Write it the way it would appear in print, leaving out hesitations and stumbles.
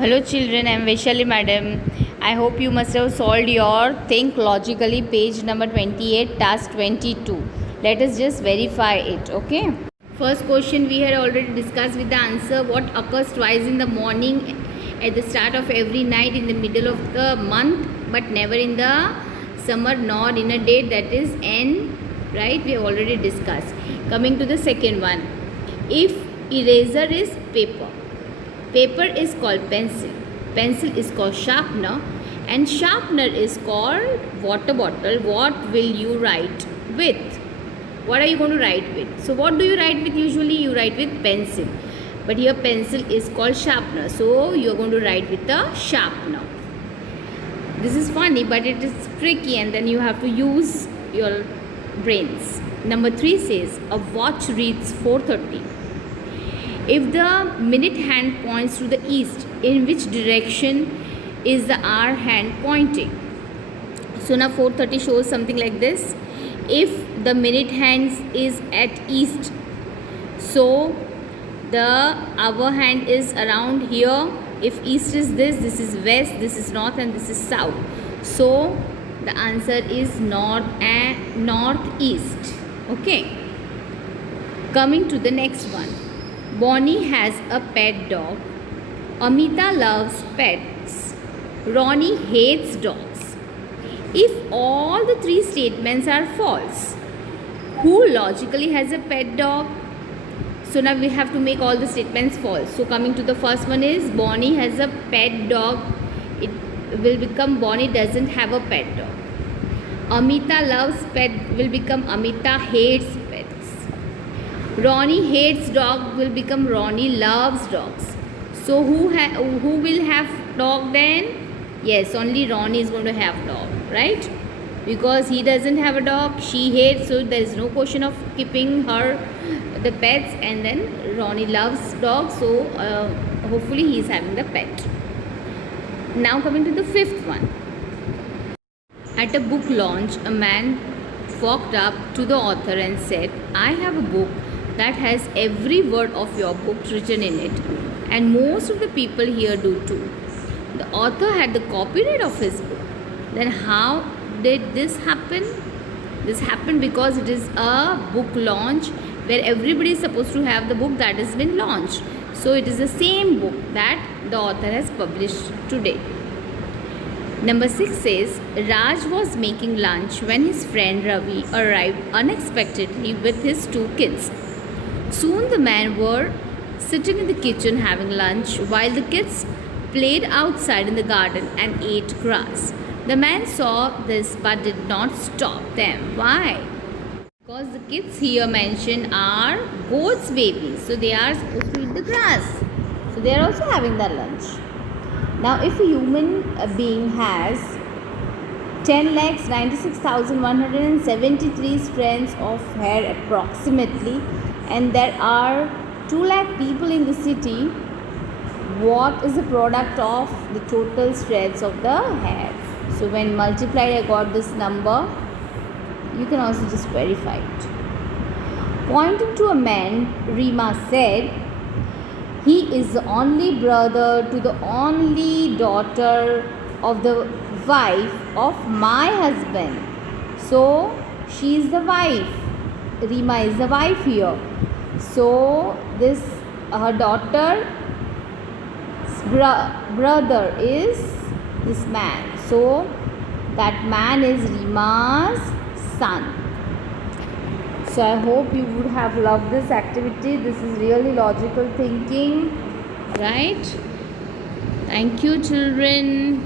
Hello children, I am Vaishali madam. I hope you must have solved your Think Logically page number 28, task 22. Let us just verify it, okay? First question we had already discussed with the answer. What occurs twice in the morning, at the start of every night, in the middle of the month, but never in the summer nor in a date, that is N, right? We have already discussed. Coming to the second one. If eraser is paper, paper is called pencil, pencil is called sharpener, and sharpener is called water bottle, what will you write with? What are you going to write with? So what do you write with usually? You write with pencil, but here pencil is called sharpener, so you are going to write with the sharpener. This is funny, but it is tricky, and then you have to use your brains. Number 3 says a watch reads 4:30. If the minute hand points to the east, in which direction is the hour hand pointing? So now 4:30 shows something like this. If the minute hand is at east, so the hour hand is around here. If east is this is west, this is north, and this is south. So the answer is north and northeast. Okay. Coming to the next one. Bonnie has a pet dog. Amita loves pets. Ronnie hates dogs. If all the 3 statements are false, who logically has a pet dog? So now we have to make all the statements false. So coming to the first one is Bonnie has a pet dog. It will become Bonnie doesn't have a pet dog. Amita loves pet will become Amita hates pets. Ronnie hates dog will become Ronnie loves dogs. So who will have dog then? Yes, only Ronnie is going to have dog, right? Because he doesn't have a dog, she hates, so there is no question of keeping her the pets, and then Ronnie loves dogs, so hopefully he is having the pet. Now coming to the fifth one. At a book launch, a man walked up to the author and said, I have a book that has every word of your book written in it, and most of the people here do too. The author had the copyright of his book. Then how did this happen? This happened because it is a book launch where everybody is supposed to have the book that has been launched. So it is the same book that the author has published today. Number 6 says, Raj was making lunch when his friend Ravi arrived unexpectedly with his 2 kids. Soon the men were sitting in the kitchen having lunch while the kids played outside in the garden and ate grass. The man saw this but did not stop them. Why? Because the kids here mentioned are goats' babies. So they are supposed to eat the grass. So they are also having their lunch. Now if a human being has 10,96,173 strands of hair approximately, and there are 2 lakh people in the city, what is the product of the total strands of the hair? So when multiplied, I got this number. You can also just verify it. Pointing to a man, Rima said, he is the only brother to the only daughter of the wife of my husband. So she is the wife. Rima is the wife here. So this her daughter's brother is this man. So that man is Rima's son. So I hope you would have loved this activity. This is really logical thinking, right? Thank you, children.